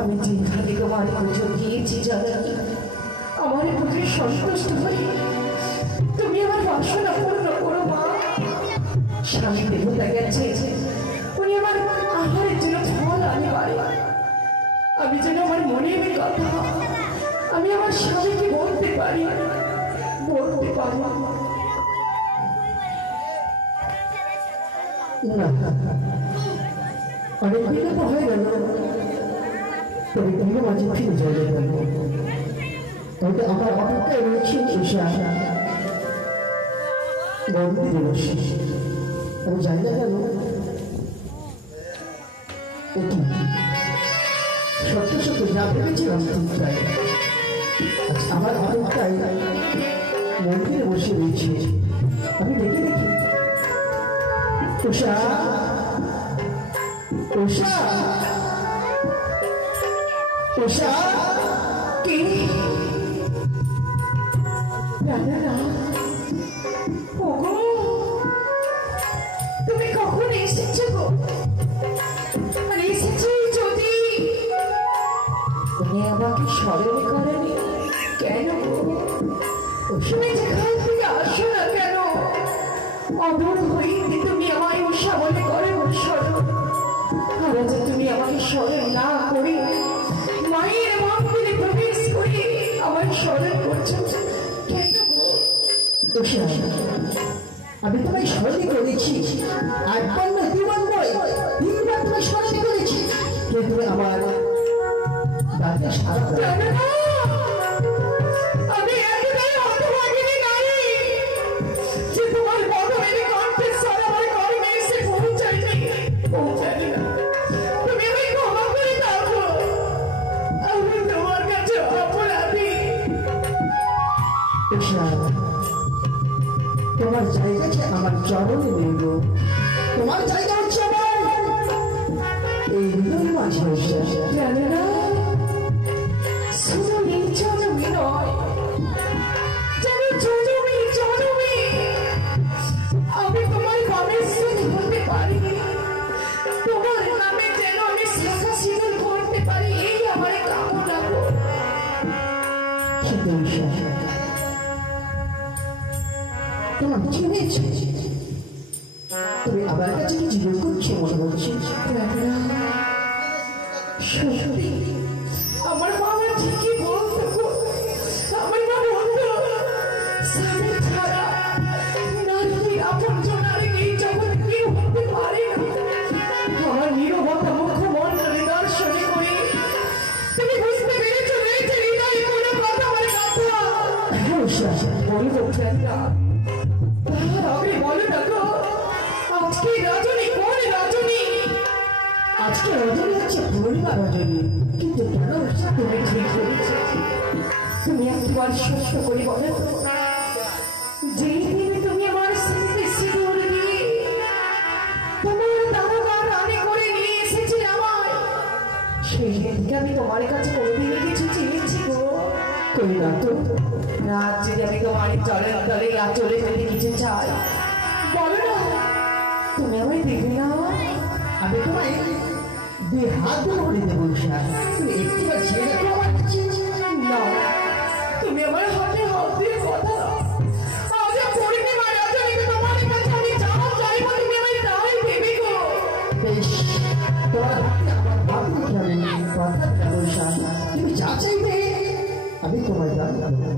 আমি যেখানে তোমার পুজো দিয়েছি জানি আমার পুজো সন্তুষ্ট হয়ে তুমি আমার বাসনা পূর্ণ করো মা। স্বামী দেবতা গেছে, উনি আমার আহারের জন্য ফল আনে বাড়ি। আমি যেন আমার মনের কথা আমি আমার স্বামীকে বলতে পারি, বলতে পারি না। অনেক বিলম্ব হয়ে গেল, তবে তুমি মাঝে ফিরে চলে গেল। তবে আমার অপেক্ষায় রয়েছে উষা গর্ভে বসে। আমি জানি না কেন সত্য সত্য যা ভেবেছিলাম ঠিক তাই। আমার অপেক্ষায় মন্দিরে বসে রয়েছে। আমি দেখে দেখি উষা, উষা, উষা, কে? ওগো, তুমি কখন এসেছো গো? আর এসেছো যদি তুমি আমাকে স্মরণ করেনি কেন? তুমি যেখান থেকে আসো না কেন অমর হইতে তুমি আমায় উষা বলে করে স্মরণ। আর যে তুমি আমাকে স্মরণ না করে মায়ের মন্দিরে প্রবেশ করে আমায় স্মরণ করছো কেন? আমি তোমায় স্মরণ করেছি, একবার না দুবার নয়, তিনবার তোমায় স্মরণ করেছি, কিন্তু আমার ডাকে সারা আমি এতটাই হতভাগিনী নারী যে তোমার বদলের কণ্ঠস্বর আমার কর্মে এসে পৌঁছায়নি না। তুমি আমায় ক্ষমা করে দাও, আমি তোমার কাছে অপরাধী। তোমার জায়গাকে আমার চরণে নেব, তোমার জায়গা হচ্ছে আমার এই হৃদয় মাঝে। জানে না শুধু নির্জনমী নয়, জানি জনমী জনমী আমি তোমার বামেশ্বরী হতে পারি। তোমার নামে যেন আমি শাখা সিঁদুর করতে পারি, এই আমার কামনা। তোমার কি হয়েছে? তুমি আমার কাছে কি জিজ্ঞেস করছো মনে হচ্ছে? সত্যি আমার বাবা ঠিকই বলতো, আমার মা বলতো স্বামী ছাড়া নারীর আপনজন নারী এই জগতে কেউ হতে পারে না। আমার নীরবতা মুখমণ্ডলে দর্শনে করে তুমি বুঝতে পেরেছো রয়েছে হৃদয় কোনো কথা আমার কথা বলবো কেন? তার আগে বলো না তো আজকে রজনী কোন রজনী? আজকে রজনী হচ্ছে পূর্ণিমা রজনী, কিন্তু কেন তুমি ঠিক বলেছ। তুমি একবার সত্য করে বলো, যেই দিন তুমি আমার স্মৃতি সিঁদুর দিয়ে তোমার দাদাগার রানী করে নিয়ে এসেছি আমায়, সেই দিনকে আমি তোমার কাছে কোনোদিনই কিছু চেয়েছি গো? করি না তো। রাত যদি আমি তোমার জলের তলে চলে ফেলে কিছু চাই বলো না, তুমি আমায় দেবে না? আমি তোমায় দুই হাত ধরে দেবো। তুমি একটিবার ছেড়ে দেখো আমার কাছে না, তুমি আমার হাতে হাত দিয়ে কথা দাও। আজ পূর্ণিমা রজনীতে তোমার কাছে আমি যাওয়া চাইবো, তুমি আমায় তাই দেবে গো? বেশ, তোমার হাতে আমার ভাব দেখে আমি কথা দেবো। তুমি যা চাইবে আমি তোমায় দান দেবো।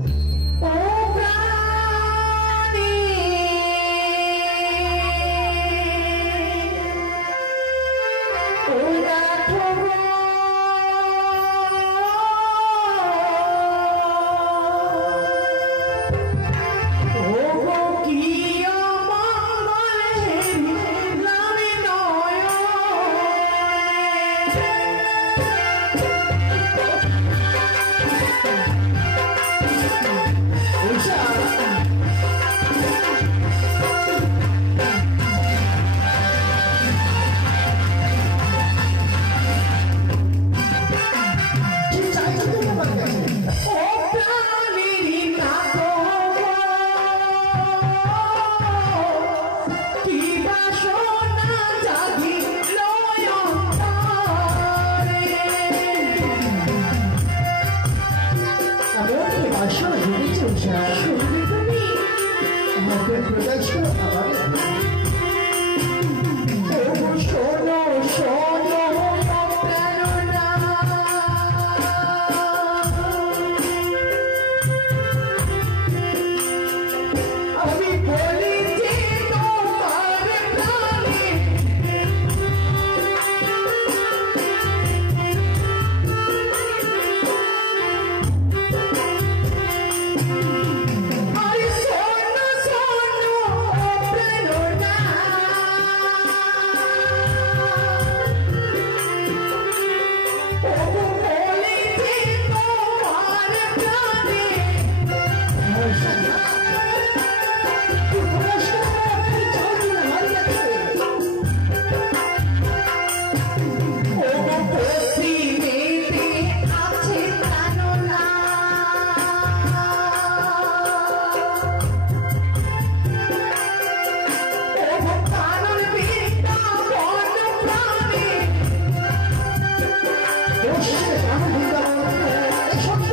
অবশ্যই গ্রামের বৃন্দাবন এই সত্য।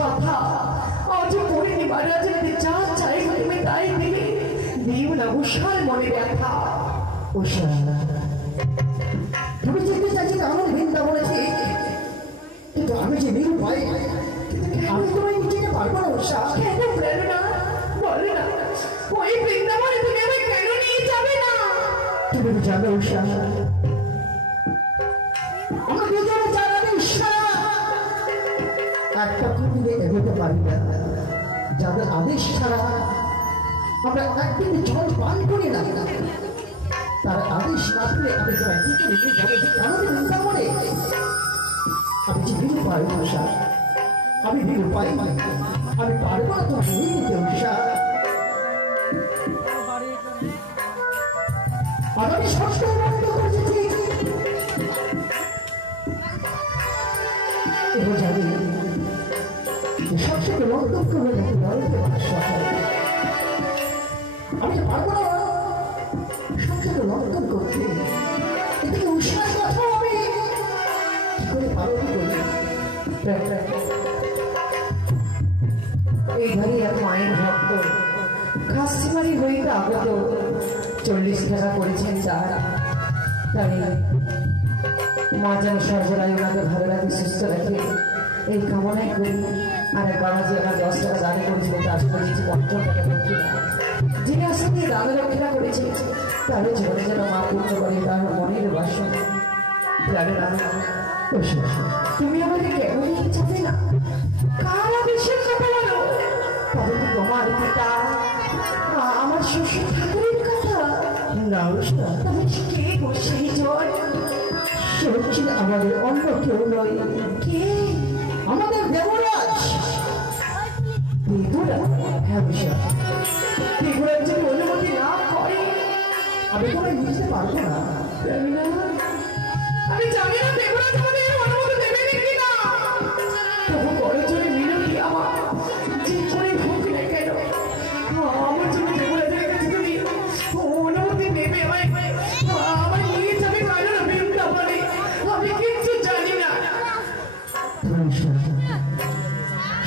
কথা আজ পড়িনি মহারাজ যা চাই তুমি তাই দিলে দিও না উষার মনে ব্যথা। উষা তুমি যেতে চাইছি আমার বৃন্দাবনে কিন্তু আমি যে নিরু পাই আমি তোমায় নিতে পারবো না। উষা কেন প্রেরণা বলে না ওই বৃন্দাবনে তুমি আমি কেন নিয়ে যাবে না? তুমি যাবে উষা আমরা দুজনে যাবে উষা একটা খুঁজে এগোতে পারি না যাদের আদেশ ছাড়া আমরা একদিন জল পান করি না তার আদেশ না পেলে আমি তোমায় কি করে নিয়ে যাবো আমাদের বৃন্দাবনে? আমি যে নিরুপায় উষা আমি নিরুপায় আমি পারবো না তোমাকে নিয়ে নিতে উষা। আর আমি সবসময় বন্ধ করছি এবার জানি সবসময় লঙ্ঘন করে নাকি বলতে আমি পারবো না সবসময় লঙ্ঘন করতে এদিকে উৎসাহ কথা আমি কি করে পালন করি? এইভাবে এক মায়ের ভক্ত খাসিমারি হইতে আগত 40 টাকা করেছেন যার তাই মা যেন সর্বদাই ওনাকে ভালো রাখে সুস্থ রাখে এই কামনাই করি। আর এক বাবা যে আমার 10 টাকা দান করেছিল তার করেছি 50 টাকা দক্ষিণা যিনি আসলে দান রক্ষা করেছে তাহলে জীবনে যেন মা পূর্ণ করে তার মনের বাসন। তুমি আমাকে কেন নিয়ে যাবে না? কার আদেশের কথা বলো? তবে কি তোমার পিতা আমার শ্বশুর ঠাকুরের কথা? না তবে কে গো সেই জন? সে হচ্ছে আমাদের অন্য কেউ নয়। কে? আমাদের দেবরাজ। দেবরাজ? হ্যাঁ উষা দেবরাজ যদি অনুমতি না করে আমি তোমায় বুঝতে পারবো না। আমি জানি না দেবরাজ আমাদের অনুমতি দেবে নাকি না। তবু বড় জোরে মিনতি আমার যে করে হোক না কেন আমার জন্য দেবরাজের কাছে তুমি অনুমতি নেবে আমার নিয়ে যাবে কারণ বৃন্দাবনে আমি কিচ্ছু জানি না।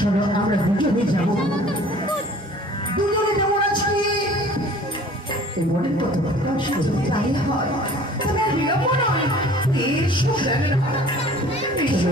চলো আমরা দুজনে যাবো দুজনে যাবো আজকে এই মনের কথা প্রকাশ করে তাই হয় তবে আর বিলম্ব নয় এসো প্রেরণা এসো।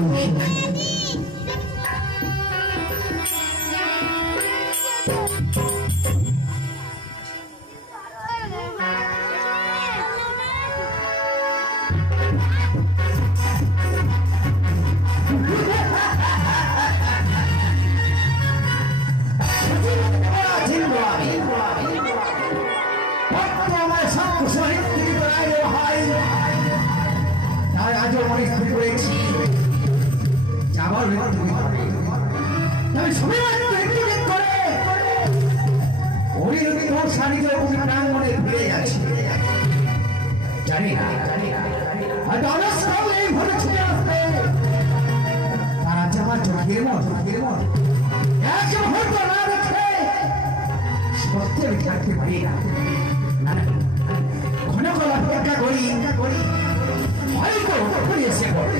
মৃত্যু হবে। তবে সময় একটু করে ওই তোর শাড়িতে ওকে প্রাঙ্গণে ফিরে যাচ্ছে। জানি না হয়তো অনস্থাও এইভাবে ছুটে আসবে। তারা যে আমার চোখের মত এক মুহূর্ত না দেখে সত্যি আমি থাকতে পারি না। ঘন ঘন অপেক্ষা করি হয়তো এসে পড়ে।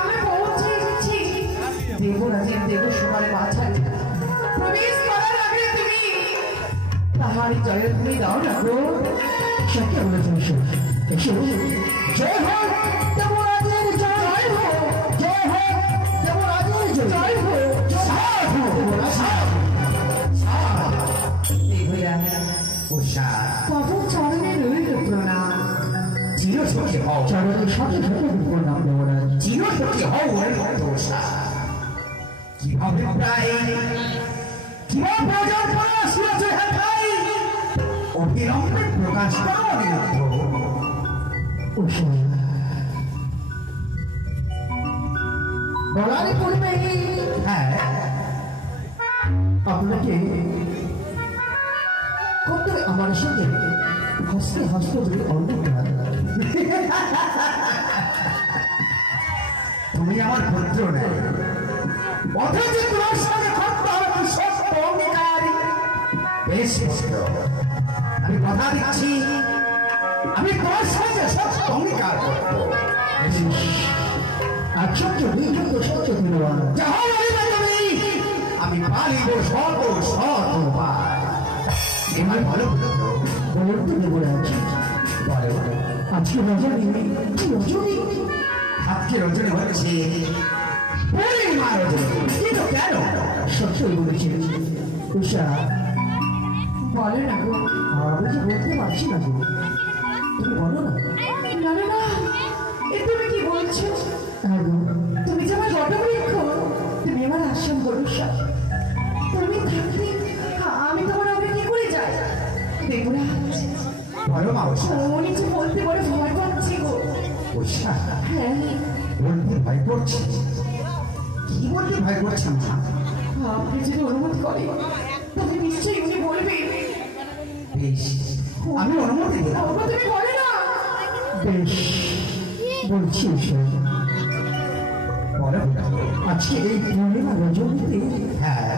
আমি পৌঁছে এসেছি দেবরাজের দেবসভার মাঝারে। প্রবেশ করার আগে তুমি তাহার জয়ধ্বনি দাও না গো। সত্যি বলেছেন জয় হোক দেবরাজের জয় হোক, জয় হোক দেবরাজের জয় হোক, জয় হোক প্রভু চরণে রইল প্রণাম। চিরসখী হও, চরণের সাথে প্রণাম দেবরাজ। চিরসখী হও কিভাবে অবিলম্বে প্রকাশ বলারে করবে। হ্যাঁ আপনাকে করতে আমার সাথে হস্তে হস্ত ধরে অন্ধকার। তুমি আমার পুত্র নেই, অথচ তোমার সাথে করতে হবে সত্য অঙ্গীকারী। বেশ পুত্র, আমি কথা দিচ্ছি আমি তোমার সাথে সত্য অঙ্গীকার করবো। আশ্চর্য বিখ্যাত সত্য দিলওয়ান, যাহা বলিবে তুমি আমি পালিব সর্ব সর্ববার। এবার বলো বলুন তো দেবরাজ, বলো আজকে রজনী কি রজনী? আজকে রজনী হচ্ছে পূর্ণিমা রজনী। কিন্তু কেন? সত্যই বলেছেন উষা। বলো না গো। আমি যে বলতে পারছি না গো, তুমি বলো না। না না না, এ তুমি কি বলছো? হ্যাঁ গো, তুমি যে আমার বটবৃক্ষ, তুমি আমার আশ্রম ভরসা। তুমি থাকলে আমি তোমার আগে কি করে যাই? দেবরাজ বলো মা উষা। উনি যে বলতে বড় ভয় পাচ্ছি গো। উষা হ্যাঁ, বলতে ভয় করছি? কি বলতে ভয় করছে মা? আপনি যদি অনুমতি করেন তবে নিশ্চয়ই উনি বলবেন। বেশ, আমি অনুমতি দিলাম। তুমি বলে না। বেশ বলছি উষা, বলো আজকে এই পূর্ণিমা রজনীতে হ্যাঁ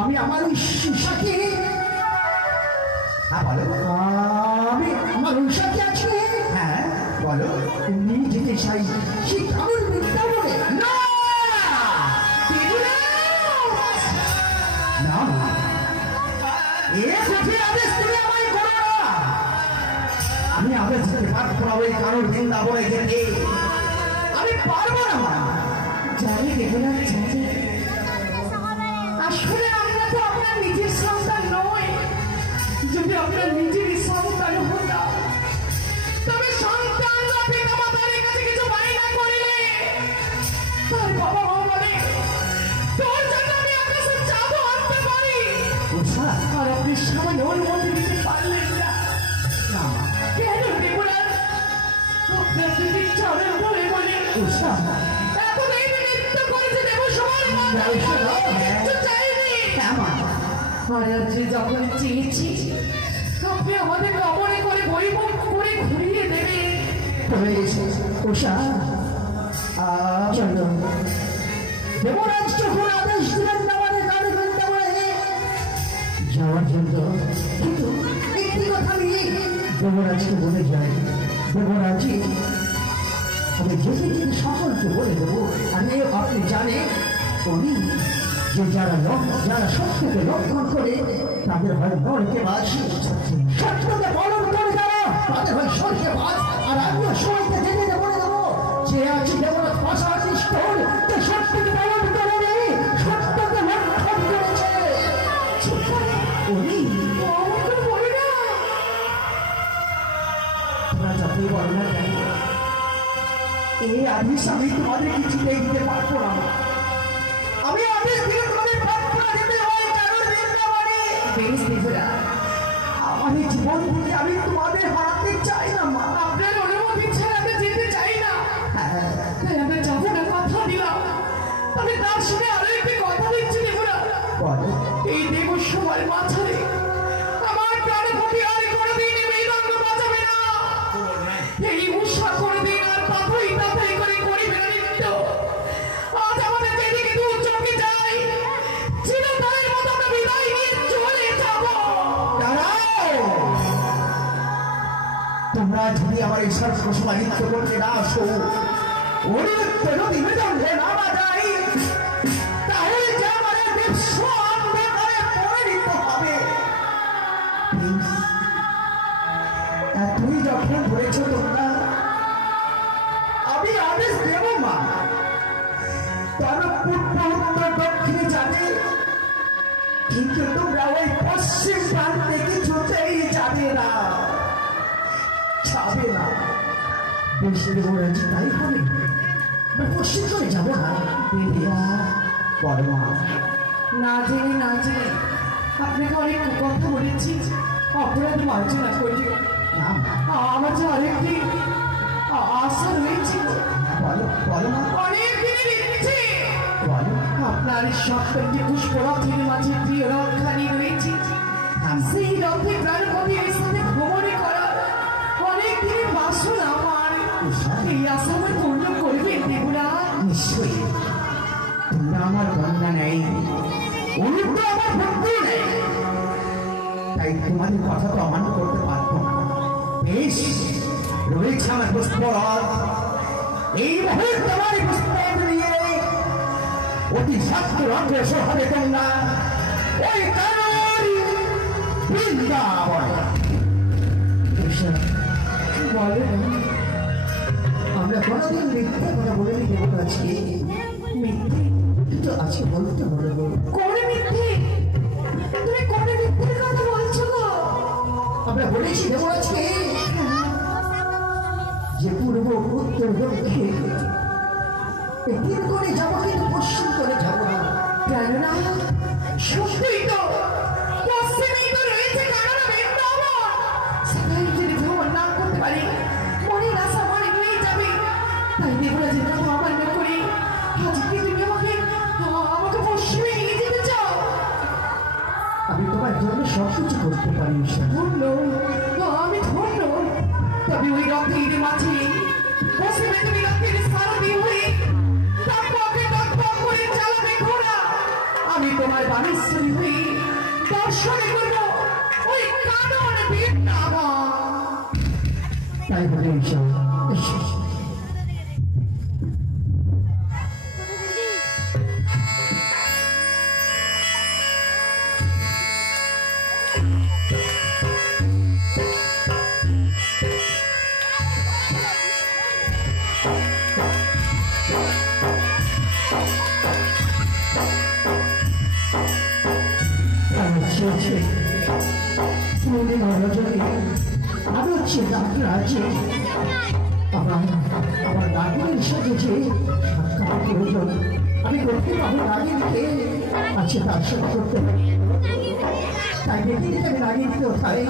আমি আমার ওই উষাকে, হ্যাঁ বলো, আমি আমার উষাকে আছে হ্যাঁ বলো নিয়ে যেতে চাই সেই কারণ বৃন্দাবনে। না না এ কোথায় আদেশ তুমি আমায় করো না। আমি আদেশ দিতে পারবো না ওই কারণ বৃন্দাবনে যেতে। আমি পারবো না মা। জানি দেবরাজ জানি, আসলে আমরা তো আপনার নিজের সন্তান নয়। যদি আপনার নিজের সন্তান হতাম তবে সন্তান বা পিতা মাতার কাছে কিছু বায়না করলে তার বাবা মা বলে তোর জন্য আমি আকাশে চাঁদও আনতে পারি। আর আপনি সামান্য অনুমতি দিতে পারলেন না। কেন দেবরাজ? আপনার যদি চরণ বলে বলে এতটাই নৃত্য করেছে দেবসভার কিচ্ছু চাইনি। আর আজকে যখন চেয়েছি আপনি আমাদের কবরে করে বৈভব করে ঘুরিয়ে দেবেন। উষা চলো, দেবরাজ যখন আদেশ দিলেন আমাদের গাড়ি বৃন্দাবনে যাওয়ার জন্য, কিন্তু একটি কথা আমি দেবরাজকে বলে যাই। দেবরাজি আমি যেতে যেতে সকলকে বলে দেবো। আমি আপনি জানেন উনি যে যারা সত্যকে লক্ষণ করে তাদের হয় নরকে বাস, সত্যকে পালন করে যারা তাদের হয় স্বর্গে বাস। আর আমিও সবাইকে যেতে বলে দেবো যে আছে দেবরাজ পাশাপাশি স্থল যে সত্যকে পালন করে নেই, সত্যকে লক্ষণ করেছে উনি। বলি না তোমরা যতই বলো না কেন এই আদেশ আমি তোমাদের কিছুতেই দিতে পারবো না। আমি আদেশ দিলে তোমাদের প্রার্থনা দিতে হয় কারণ বৃন্দাবনে। বেশ দেবরাজ, আমার জীবন থেকে আমি তোমাদের হারাতে চাই না মা। আপনার অনুমতি আমার এই সর্বসমাধিত্ব করতে না আসো, ওর যদি জানতে না বাজাই তাহলে যে আমার বিশ্ব অন্ধকারে পরিণত হবে। এতই যখন ধরেছ তোমরা, আমি আদেশ দেব মা, তবে পূর্ব উত্তর দক্ষিণে যাবে, কিন্তু তোমরা ওই পশ্চিম প্রান্তে কিছুতেই যাবে না, যাবে না। বেশি বলেছি তাই হবে, পশ্চিম করে যাবো না। দিদিরা বলো মা। না জেনে না জেনে আপনাকে অনেক কথা বলেছি, অপরাধ মার্জনা করি। আমার যে আরেকটি আশা রয়েছে, বলো মা। অনেক দিনের ইচ্ছে, বলো। আপনার সপ্তমটি পুষ্পরথের মাঝে প্রিয় রথখানি রয়েছে, সেই রথে প্রাণপতির সাথে ভ্রমণে করা অনেক দিনের বাসনা আমার। এই আশা আমার পূর্ণ করবেন দেবরা? নিশ্চয়ই। তোমরা আমার বন্ধা নেই, অনুগ্রহ আমার ভক্তি নেই, তাই তোমাদের কথা তো অমান্য করতে পারবো না। বেশ, রয়েছে আমার পুষ্পরথ, এই মুহূর্তে আমার পুষ্পরথ নিয়ে অতি শাস্ত্র অগ্রসর হবে তোমরা ওই কানাড়ি বৃন্দাবন। বলেন, আমরা কোনোদিন মিথ্যে কথা বলিনি দেবো আজকে, মিথ্যে? কিন্তু আজকে বলতে বলবো। কোন মিথ্যে? তুমি কোন মিথ্যের কথা বলছো গো? আমরা বলেছি দেবো আজকে যে পূর্ব উত্তর দক্ষিণ তিন করে যাবো, কিন্তু পশ্চিম করে যাবো না। কেননা সত্যিই তো পশ্চিমেই তো রয়েছে কানাড়া বৃন্দাবন, সেখানে যদি ভ্রমণ না করতে পারি মনের আশা মনে রয়ে যাবে। তাই দেবরা যে কথা অমান্য করি, আজকে তুমি আমাকে পশ্চিমে নিয়ে যেতে চাও? আমি তোমার জন্য সবকিছু করতে পারি। ধন্য, আমি ধন্য। তবে ওই রথের মাঝে পশ্চিমে তুমি রথের সারথি হয়ে করে চালাবে ঘোড়া, আমি তোমার বাণেশ্বরী হয়ে দর্শনে করবো ওই কানন বৃন্দাবন। তাই বলে আমার রাগের সাথে যে সাক্ষাৎ প্রয়োজন, আমি করতে পারবো রাগেরকে আছে তার সাথে করতে পারি। তাই দেখি আমি রাগের কোথায়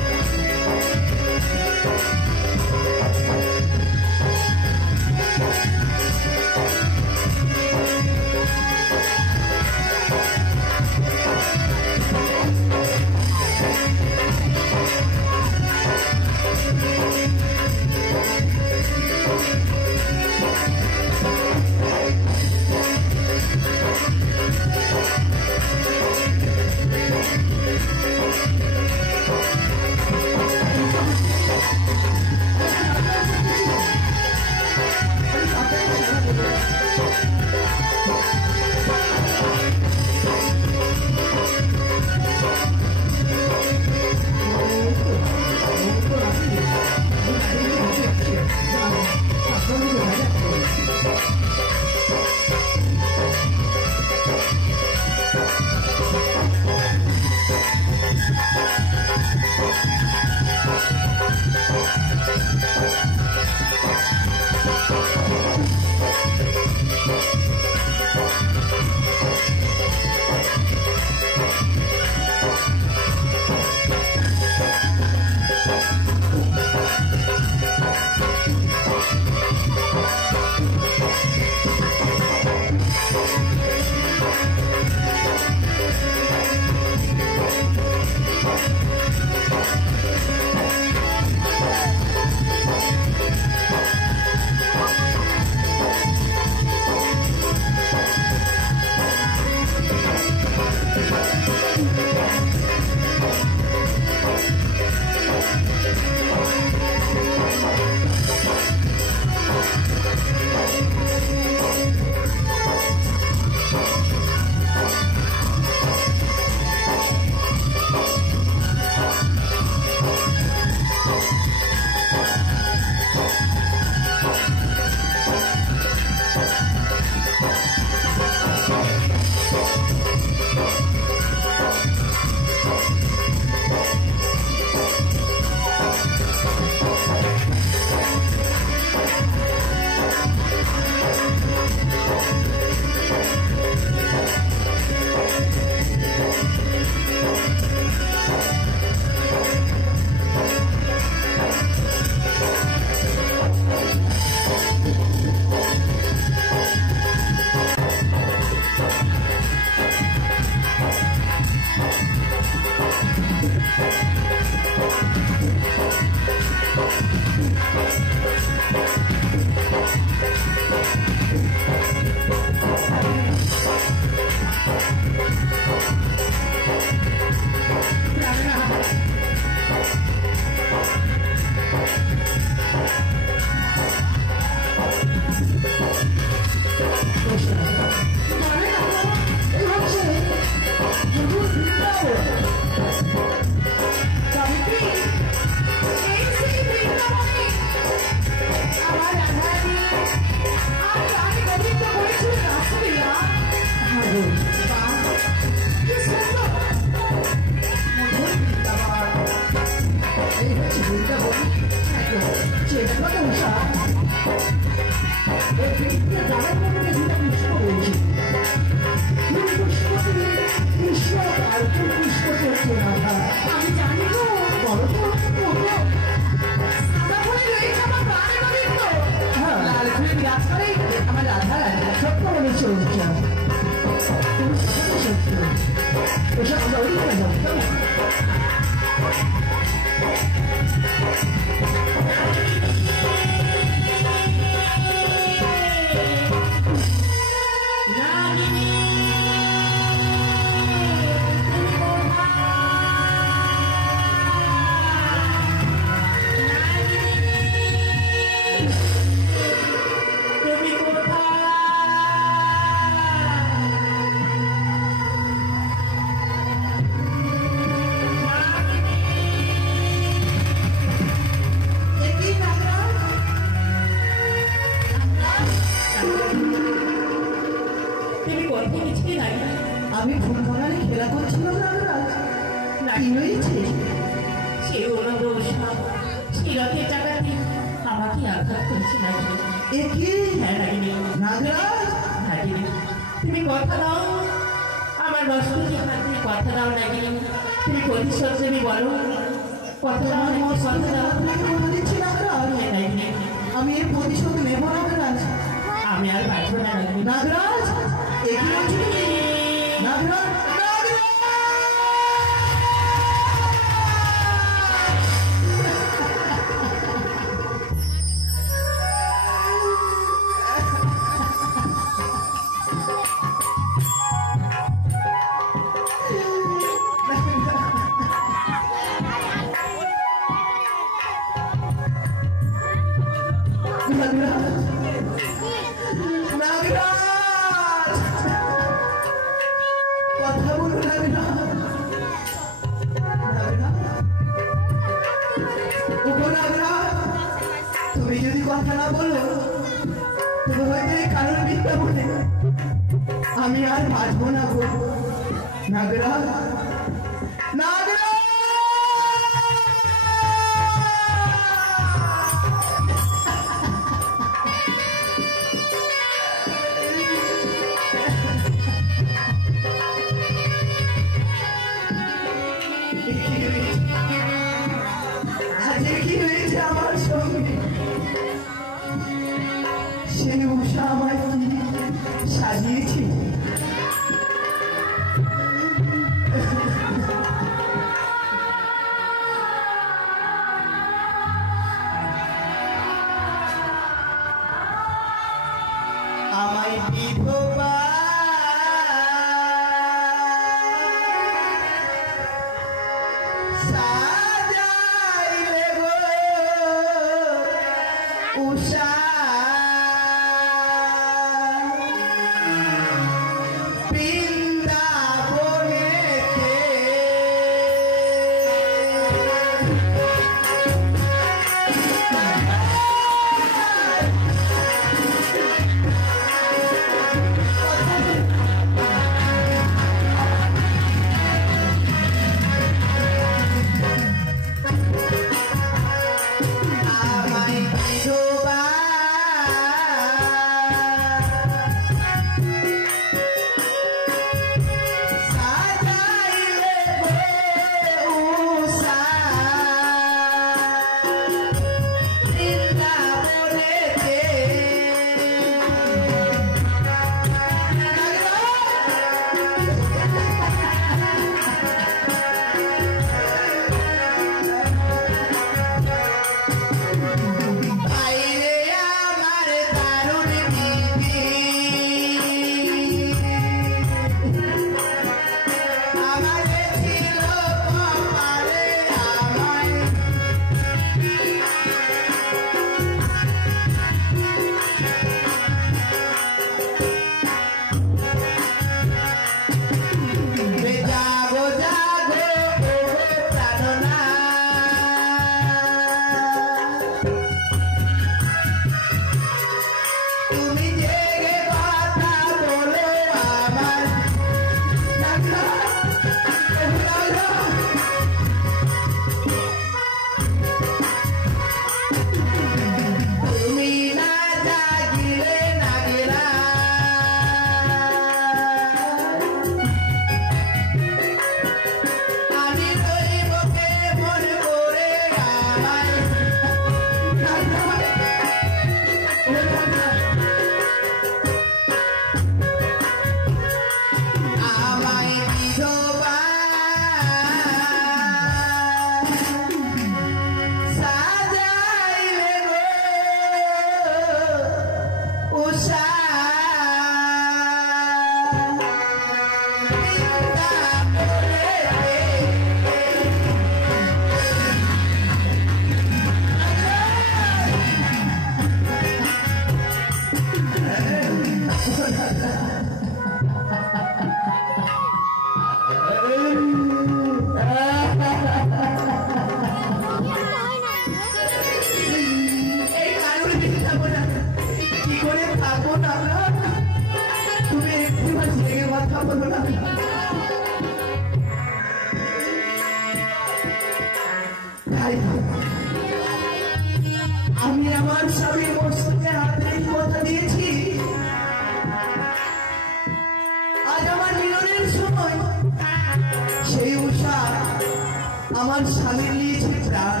আমার স্বামীর নিয়েছি প্রাণ,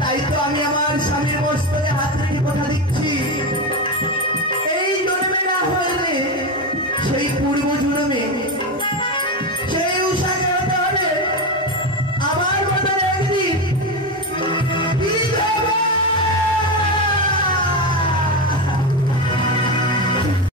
তাই তো আমি আমার স্বামীর বস্ত্রে হাত রেখে কথা দিচ্ছি